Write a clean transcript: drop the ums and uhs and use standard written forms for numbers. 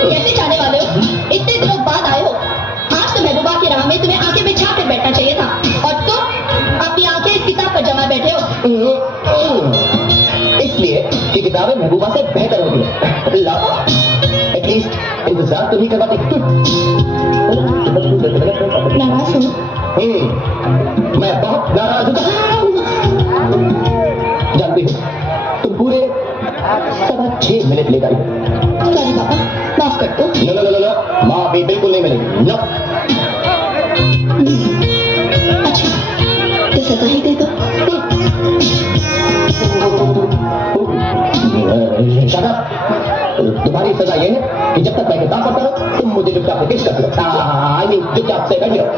कैसे जाने वाले हो? इतने दिनों बाद आए हो। आज तो महबूबा की राह में तुम्हें आंखें बिछा कर बैठना चाहिए था, और तुम अपनी आंखें इस किताब पर जमा बैठे हो। इसलिए कि किताबें महबूबा से बेहतर होती है। एटलीस्ट इंतजार तो नहीं करवाती। नाराज हो? मैं बहुत नाराज हूँ। जानती हूँ तुम पूरे 6.25 मिनट लेट आई हो। सॉरी पापा, माफ कर दो। नो, माफी बिल्कुल नहीं मिलेगी। नो। अच्छा, तो सजा ही दे दो। तुम्हारी सजा ये है कि जब तक मैं किताब पढ़ता हूँ तुम मुझे चुपचाप से किस करते हो। आई मीन चुपचाप से बैठी रहो।